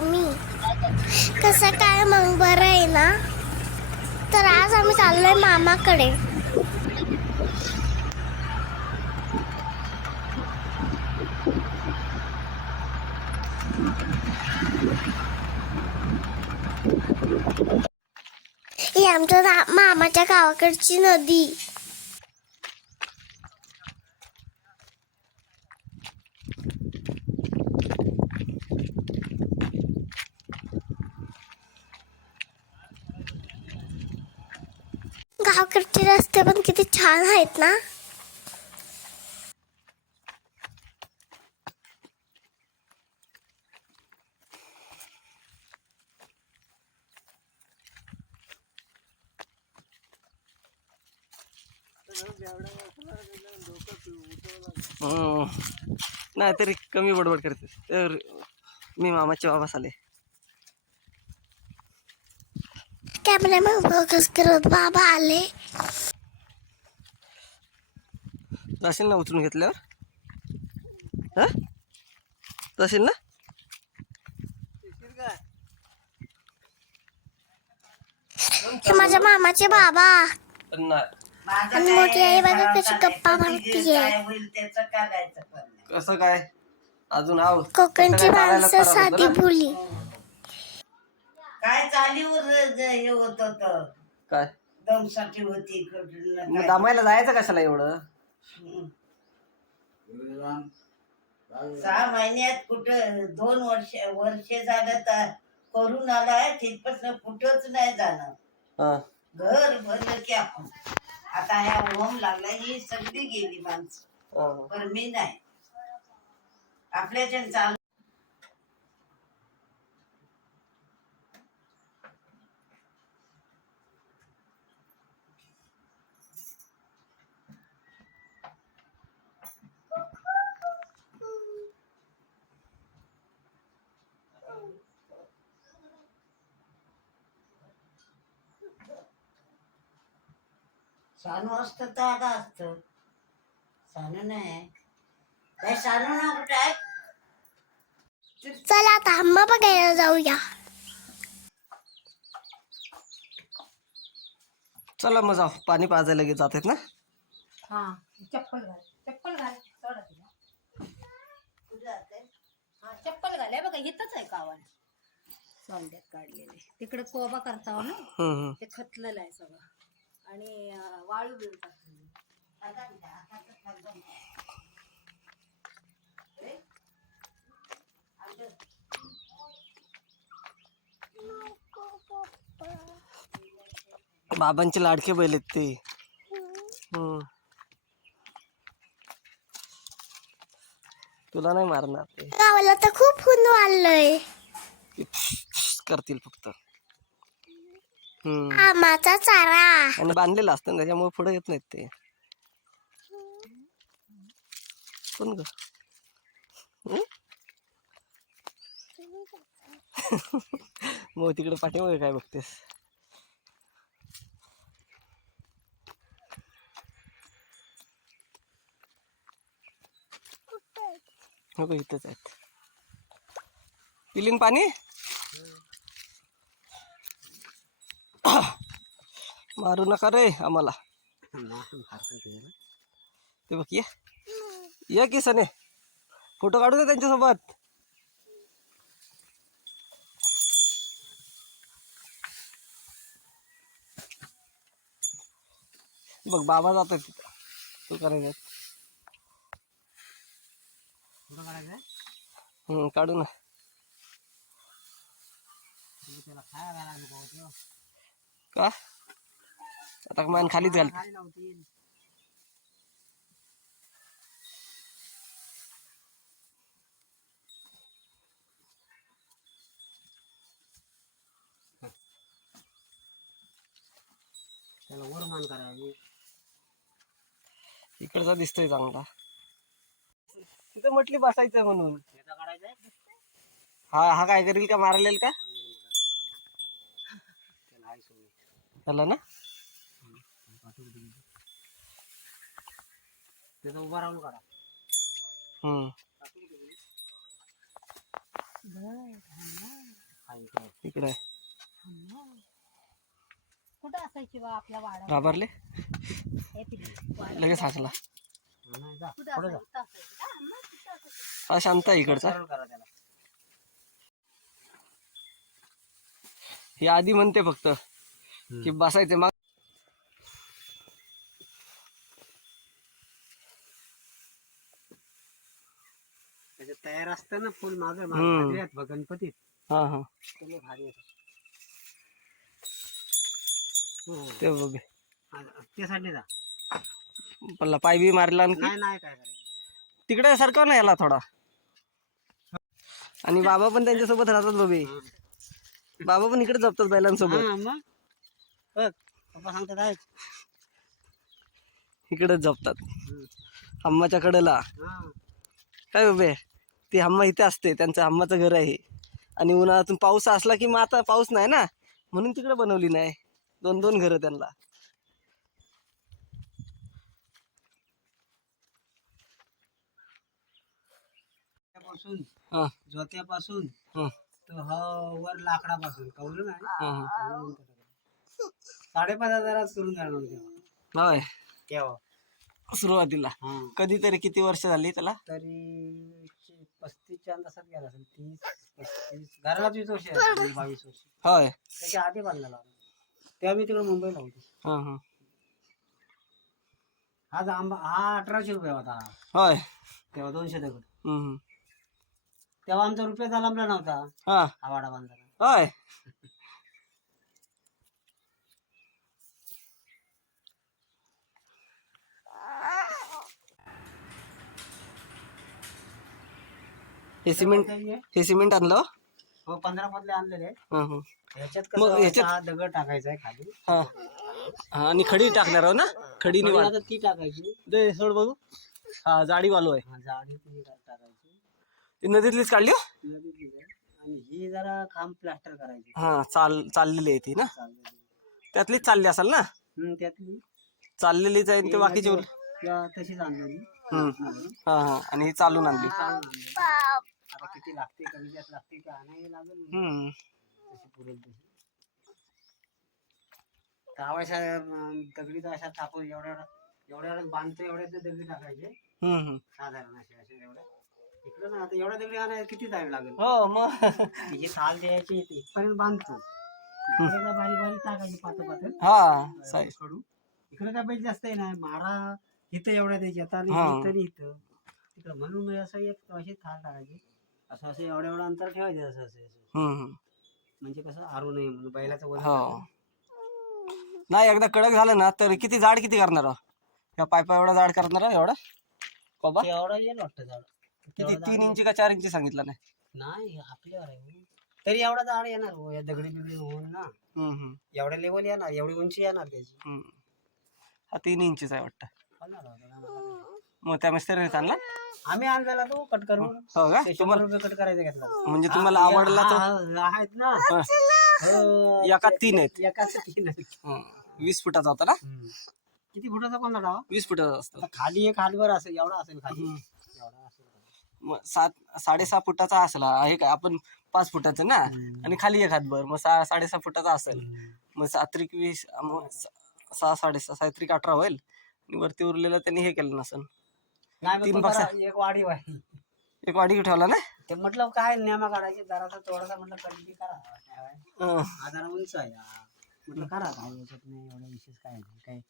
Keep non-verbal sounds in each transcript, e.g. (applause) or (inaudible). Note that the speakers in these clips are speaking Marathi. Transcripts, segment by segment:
मी. कसं काय मग बरं आहे ना? तर आज आम्ही चाललोय मामाकडे. ही आमच्या मामाच्या गावाकडची नदी. गावाकडचे रस्ते पण किती छान आहेत ना? नाही तरी कमी बडबड करते. तर मी मामाचे बाबा आले कॅमेरामॅन फोकस करत बाबा आले. जाशील ना उचलून घेतल्यावर? हा? जाशील ना हे माझ्या मामाचे बाबा. आणि मोठी आई बघा कशी गप्पा मारतीये. कसं काय? अजून आव कोकणची कसं काय माणसं साधी? बोली. काय चालीवर हे होत होत. काय? दमसाठी होती मग काय. दामायला जायचं कशाला एवढं? हम्म. सहा महिन्यात कुठं दोन वर्ष वर्ष झालं तर करून आलाय तिथपासून कुठंच नाही जाणं हा. घर भरलं की आपण. आता ह्या ओम लागला ही सगळी गेली माणसं. हा. पण मी नाही. आपल्याच्या चाल सानू असतं तर आला असतं. सानू नाही. काय सानू ना कुठे आहे? चला आता आंबा बघायला जाऊया. चला मग जाऊ पाणी पाजायला लगेच जातात ना? हा चप्पल घाल चप्पल घाल सोडा तिला. हा चप्पल घाल. हे बघा इथंच आहे कावण सोंड्यात काढलेले तिकडे कोबा करताव ना? हम्म, हम्म. ते खतलेलं आहे सगळं. आणि वाळू बिळू टाकलेली बाबांचे लाडके बैल आहेत ते. हम्म. तुला नाही मारणार ते. गावाला तर खूप वाढलंय. ते करतील फक्त. हम्म. आमाचा चारा. आणि बांधलेलं असतं ना त्याच्यामुळे पुढे येत नाहीत ते. कोण ग? (laughs) मग तिकडे पाठीमागे काय बघतेस? हो इथंच आहेत. पिलीन पाणी? मारू नका रे आम्हाला. ते बघ ये. ये की सने फोटो काढू दे त्यांच्यासोबत. बघ बाबा जात आहेत तिथं. तू करायचं हम्म काढू ना. का? आता मान खालीच घालते. इकडचा दिसतोय चांगला. तिथं म्हटली बसायचं म्हणून. हा हा काय करील का? मारलेल का? झालं ना? त्याचा उभा राहून काढा. हम्म. इकडे कुठं असायची बा आपल्या वाडा घाबरले? हे. लगेच असायची. हा शांत आहे इकडचा. ही आधी म्हणते फक्त. की बसायचे मग तयार असतं ना फुल मागे. मागे गणपतीत. हा हा. ते भारी बघ. जा. पल्ला पाय बी मारला आणखी. नाही नाही काय करायचं. तिकडे सारखं ना याला थोडा. आणि बाबा पण त्यांच्यासोबत राहतात बबे बाबा पण इकडे जपतात बैलांसोबत. हा मग? बघ पप्पा सांगतात आहे इकडेच जपतात हम्माच्या कडेला. हा. काय बबे? ती हम्मा इथे असते त्यांचं हम्माचं घर आहे. आणि उन्हाळ्यातून पाऊस असला की मग आता पाऊस नाही ना? म्हणून तिकडे बनवली नाही. दोन दोन घरं त्यांना. पासून हा. जोत्यापासून हा. तो हा वर लाकडापासून. कळलं नाही. साडेपाच हजारात करून जाणार तेव्हा. होय. तेव्हा सुरुवातीला. हा. कधीतरी किती वर्ष झाली त्याला? तरी पस्तीसच्या अंदाजात गेला असेल. तीस पस्तीस घराला वीस वर्ष आहे, बावीस वर्ष. होय. त्याच्या आधी बांधलेला होता. तेव्हा मी तिकडे मुंबईला होतो. हा हा. हा आंबा हा अठराशे रुपये होता. हा. होय. तेव्हा दोनशे दगड. हम्म, हम्म. तेव्हा आमचा रुपये लांबला नव्हता. हा. हा वाडा बांधला. होय. हे सिमेंट हे सिमेंट आणलं हो? पंधरा मधले आणलेले हं, हं. ह्याच्यात मग कसं ह्याच्यात- हा दगड टाकायचा आहे खाली. हा. हा, आणि खडी टाकणार आहो ना? खडी आणि निवाड आता ती टाकायची. दे सोड बघू. हा जाडी वालू आहे. हा, जाडी ती टाकायची. ती नदीतलीच काढली हो? आणि ही जरा खांब प्लास्टर करायची. हा चाल चाललेली आहे ती ना? चाललेली. त्यातलीच चालली असेल ना? हम्म, त्यातली. चाललेलीच आहे आणि ते बाकीचे किंवा तशीच आणलेली. हा. हा आणि ही चालून आणली. चालून आणलेली. आता किती लागते कमी जास्त लागते की आणायला लागेल. हम्म. तशी पुरेल तशी. दहावाशा दगडीचा अशा टाकून एवढ्या एवढ्या बांधतो एवढ्या दगडी टाकायचे. हम्म, हम्म. साधारण असे असे एवढ्या. इकडं ना आता एवढ्या दगडी आणायला किती टाइम लागेल? हो मग. ही थाल द्यायची ती इथपर्यंत बांधतो. इकडे काय बारीक बारीक टाकायची पातळ पातळ. हा कडू. इकडे काय पाहिजे जास्त आहे ना माळा इथं एवढ्या द्यायची आता आणि हा. इथं आणि इथं. तिकडं म्हणून असं एक अशी थाल टाकायची. असं असं एवढं एवढं अंतर ठेवायचं असं असं असं. हम्म. म्हणजे कसं आरू नये म्हणून बैलाचं वजन हो. नाही एकदा कडक झालं ना तर किती जाड किती करणार आहो? या पायपा एवढा जाड करणार आहो एवढा? ते एवढं येईल वाटतं झाड. किती तीन इंची का चार इंची सांगितलं नाही? नाही आपल्यावर आहे हो. तरी एवढा झाड येणार हो या दगडी बिगडी होऊन ना. हम्म, हम्म, एवढ्या लेवल येणार एवढी उंची येणार त्याची. हम्म. हा तीन इंचीच आहे वाटतं. होणार. मग त्या मिस्त्रीने आणला? आम्ही आणलेला तो कट करून. हो का? ते शंभर रुपये कट करायचा घेतला. म्हणजे तुम्हाला आवडला तो? हा, हा, आहेत ना. हा. हो, एका तीन आहेत. एकाच तीन आहेत. हं. वीस फुटाचा होता ना? किती फुटाचा कोणता डावा? वीस फुटाचा असतो. आता खाली एक हातभर असेल एवढा असेल खाली. हम्म. एवढा असेल. मग सात साडेसहा फुटाचा असला आहे का आपण पाच फुटाचं ना? आणि खाली एक हातभर मग सहा साडेसहा फुटाचा असेल. मग सात्रिक वीस मग स- सहा साडेसहा सात्रिक अठरा होईल. आणि वरती उरलेलं त्यांनी हे केलं नसेल नाही मग तीन तो बक्सा. जरा एक वाढी एक वाढी ठेवला ना ते म्हटलं काय नियमा काढायचे जरासा थोडासा म्हटलं करा काय. हा जरा उंच आहे हा. म्हटलं करा काय याच्यात नाही एवढं विशेष काय नाही काय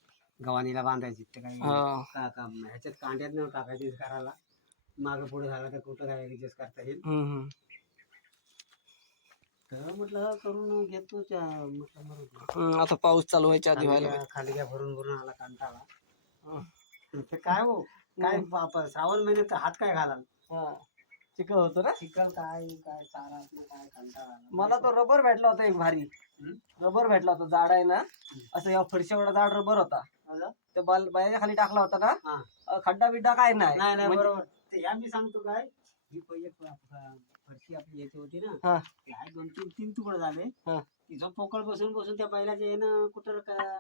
गव्हाणीला बांधायची ते काही हा. का का ह्याच्यात कांड्यात न टाकायची करायला मागं पुढे झालं तर कुठं काय ऍडजस्ट करता येईल. तर म्हटलं हा करून घेतो त्या म्हटलं आता पाऊस चालू व्हायच्या आधी व्हायला खाली खाली काय भरून भरून आला कंटाळा पाहिजे. ते काय हो काय बाप श्रावण महिन्यात हात काय घालाल? हं. चिखल होतं ना? चिखल काय काय चारा काय कंटाळा. मला तो रबर भेटला होता एक भारी? रबर भेटला होता जाड आहे ना? असं या फरशा एवढा जाड रबर होता? ते बाल बायाच्या खाली टाकला होता ना? खड्डा बिड्डा काय नाही. नाही नाही म्हणजे- बरोबर. ते या मी सांगतो काय ही पहिले फरशी आपली याची होती ना हा. ते दोन तीन तीन तुकडे झाले. तिचं पोकळ बसून बसून त्या बैलाचे ना कुठं का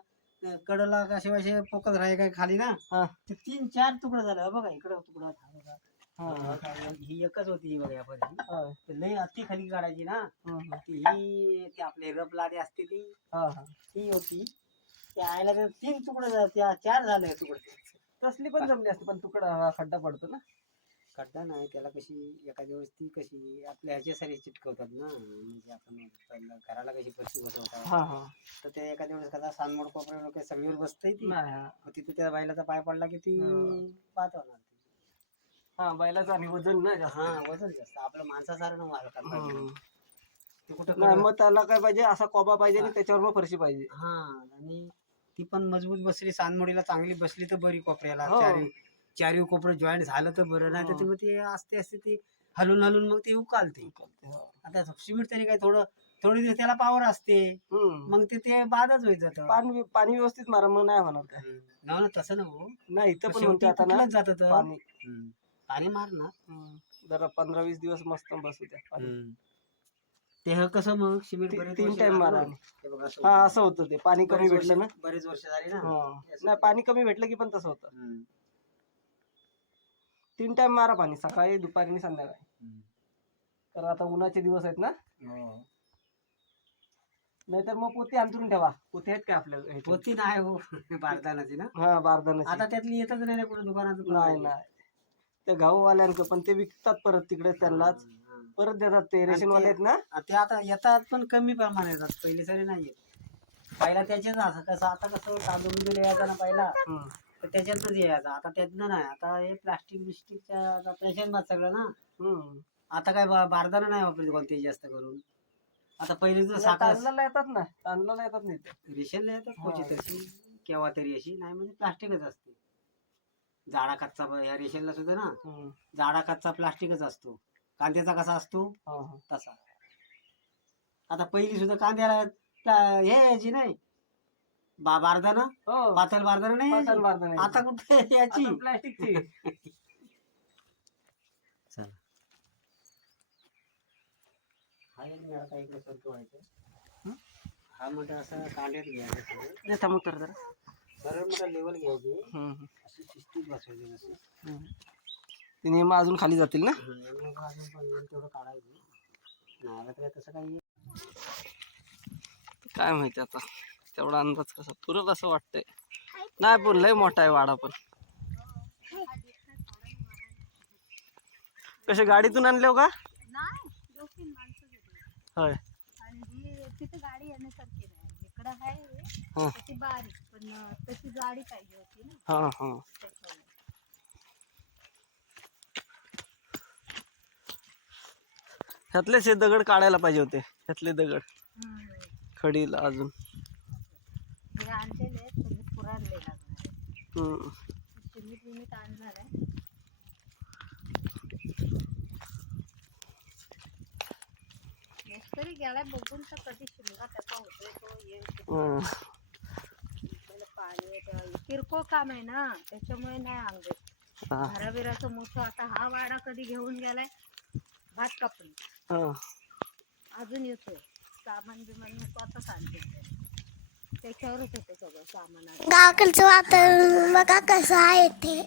कडला का शिवाय पोकळ राहाय काय खाली ना हा. ते तीन चार तुकडे झाले हो बघा इकडं तुकडा हा बघा. हा. काय ही एकच होती ही बघा या फरशी. होय. तर लई अति खाली काढायची ना हं, हं. ती ही ते आपले रब लादी असते ती हा हा ती होती त्या आयला तीन तुकडे झा- त्या चार झाले तुकडे तसली पण जमली असते पण तुकडा हा खड्डा पडतो ना खड्डा नाही त्याला कशी एखाद्या वेळेस ती कशी आपल्या ह्याच्यासाठी चिटकवतात ना. म्हणजे आपण पहिलं घराला कशी फरशी बसवतात. हा हा. तर ते एखाद्या वेळेस कसा सांदमोड कोपऱ्या लोक सगळीवर बसतंय ती. नाही हा. मग तिथे त्या बायलाचा पाय पडला की ती हा. पाहत होणार ती. हा बैलाचं आणि वजन ना जास्त. हा वजन जास्त. आपलं माणसासारखं हलका हं. ते कुठं नाही कडक- मग त्याला काय पाहिजे? असा कोबा पाहिजे आणि त्याच्यावर मग फरशी पाहिजे. हा आणि ती पण मजबूत बसली सांदमोडीला चांगली बसली तर बरी कोपऱ्याला हो. चारी चारी कोपरं जॉईंट झालं तर बरं नाही तर हो. ती मग ती असते असते ती हलून हलून मग ती उकालते हो. आता सिमेंट तरी काय थोडं थोडी दिवस त्याला पावर असते हं. मग ते ते बादच होत जातं पाणी पाणी व्यवस्थित मारा मग नाही होणार काय ना ना तसं नको नाही इथं पण शेवटी म्हणते आता ना जातं. पाणी. पाणी मार ना हं. जरा पंधरा वीस दिवस मस्त बसू द्या. ते ह कसं मग सिमेंट तीन टाइम मारा ना. हे असं हा होतं. ते पाणी कमी भेटलं ना बरेच वर्ष झाली ना हा. नाही पाणी कमी भेटलं की पण तसं होतं. तीन टाइम मारा पाणी सकाळी दुपारी आणि संध्याकाळी. तर आता उन्हाचे दिवस आहेत ना? हो. नाहीतर मग पोती अंतरून ठेवा. पोती आहेत का आपल्या? होती नाही हो. बारदानाची ना? हा बारदानाची आता त्यातली येतच नाही कुठे दुकानात? नाही नाही. त्या गाववाल्यांक पण ते विकतात परत तिकडे त्यांनाच. परत देतात ते. रेशनवाले आहेत ना? ते आता येतात पण कमी प्रमाणात येतात. पहिले सरी नाही येत पहिला त्याच्याच असं कसं आता कसं तांदूळ बिंदूळ यायचा ना पहिला. तर त्याच्यातच यायचा आता त्यातनं नाही आता हे प्लास्टिक बिस्टिकच्या आता त्याच्यात सगळं ना हं. आता काय बा- बारदाना नाही वापरत कोणते जास्त करून आता पहिले तर या साखर तांदळाला येतात ना तांदळाला येतात नाही ते रेशनला येतात हा. क्वचित तशी केव्हा तरी अशी नाही म्हणजे प्लास्टिकच असते जाडा कच्चा ब- ह्या रेशनला सुद्धा ना हं. जाडा कच्चा प्लास्टिकच असतो कांद्याचा कसा असतो हा, हा. तसा आता पहिली सुद्धा कांद्याला हे यायची नाही बा बारदाना हो. पातळ बारदाना नाही पातळ. बारदाना आता कुठे याची आता प्लास्टिकची. चला. हा एक काय इकडे सरतो व्हायचं हं? हा मोठा असा कांड्यात घ्यायचा सरळ. थांब उतर जरा. सरळ मोठा लेवल घ्यायची. हं, हं. अशी शिस्तीत बसवायची अशी हं. ते नेहमी अजून खाली जातील ना? अजून पण येईल तेवढं काढायचं. नाही आलं तर काय तसं काही काय माहिती आता? तेवढा अंदाज कसा? पुरल असं वाटतंय? नाही पण लय मोठा आहे वाडा पण. कसे गाडीतून आणले हो का? होय. आणि ही तिथे गाडी येण्यासारखी नाही. इकडं आहे हा. ती बारीक. पण अं, तशी गाडी पाहिजे होती ना. हा हा. त्याच्यामुळे ह्यातलेच हे दगड काढायला पाहिजे होते. ह्यातले दगड. खडीला अजून. आणलेले आहेत पण लागणार गेलाय बघून तर कधी शिमगा त्याचा होतोय तो ये हं. त्याला पाणी. किरकोळ काम आहे ना त्याच्यामुळे नाही अंगत हा. घराबिराचं मोठं आता हा वाडा कधी घेऊन गेलाय भात कापणी हा. अजून येतोय सामान बिमान त्याला. त्याच्यावरच होतं सगळं सामान आणते. गावाकडचं वातावरण बघा कसं आहे ते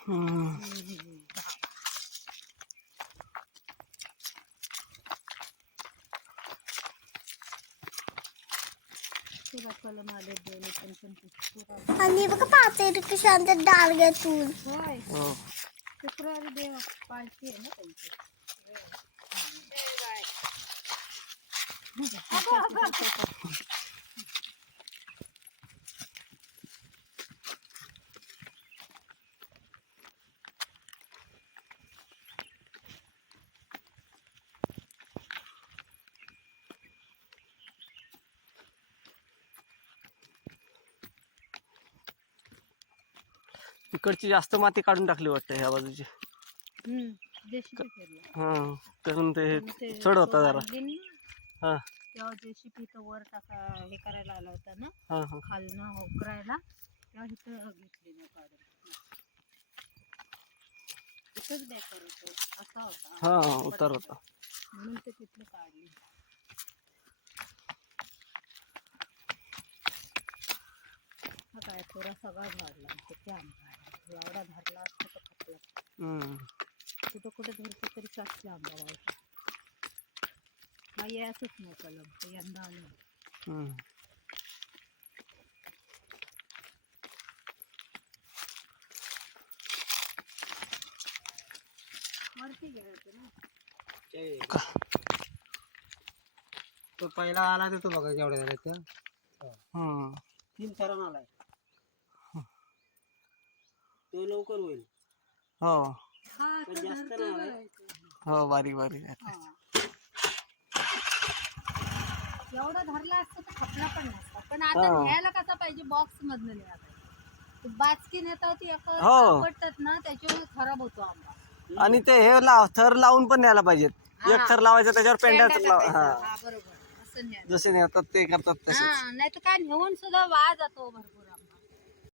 हम्म. तुला कलम आले दोन्ही पण पण शुक्रवार आणि बघा पाचशे रुपये शांत डाळ घेतून होय हो. शुक्रवारी देव पालखी आहे ना त्यांची इकडची जास्त माती काढून टाकली वाटतं ह्या बाजूची. हम्म हा करून ते चढ होता जरा. हा. तेव्हा जेसीबी तर वर टाका हे करायला आला होता ना खालनं होकरायला तेव्हा इथं घेतली नाही काढून असंच बेकार होतो असा होता. हा उतार होता. म्हणून ते तिथलं काढली. हा काय थोडा सगळा झाडला आंबा. एवढा धरला असता तर खपला हम्म. कुठं कुठं धरतो तरी सातशे आंबा वावता हा यासच नव्हता लग्न यंदा आलं. हम्म. वरती गेले होते ना. ते- तो पहिला आला तर तो बघा केवढ्या झाल्या त्या. हम्म. तीन सरांना आलाय. तो लवकर होईल. हो. हा पण जास्त नाही. हो बारीक बारीक आहे. हा. एवढा धरला असता तर खपला पण नसता. पण आता हा. न्यायला कसा पाहिजे? बॉक्स मधनं न्यायला पाहिजे. ते बाचकी नेता ती एका हो. ना त्याच्यामुळे खराब होतो आंबा आणि ते हे लाव थर लावून पण न्यायला पाहिजेत. एक थर लावायचं त्याच्यावर पेंडा पेंडा लाव टाकायचा. हा. हा बरोबर. असं न्यायला जसे नेतात ते करतात तसे हा नाही तर काय नेऊन सुद्धा वाया जातो भरपूर.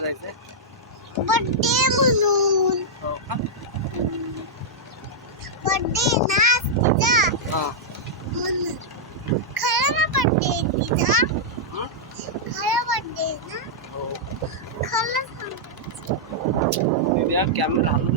जायचंय बड्डे म्हणून? बड्डे ना तिचा. म्हणून खरं ना बड्डे तिचा ক্যামেরা হালুর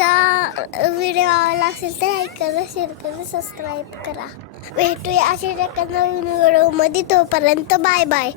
मामाकडचा व्हिडिओ आवडला असेल तर लाईक करा शेअर करा सबस्क्राईब करा. भेटूया अशा एका नवीन व्हिडिओमध्ये. तोपर्यंत बाय बाय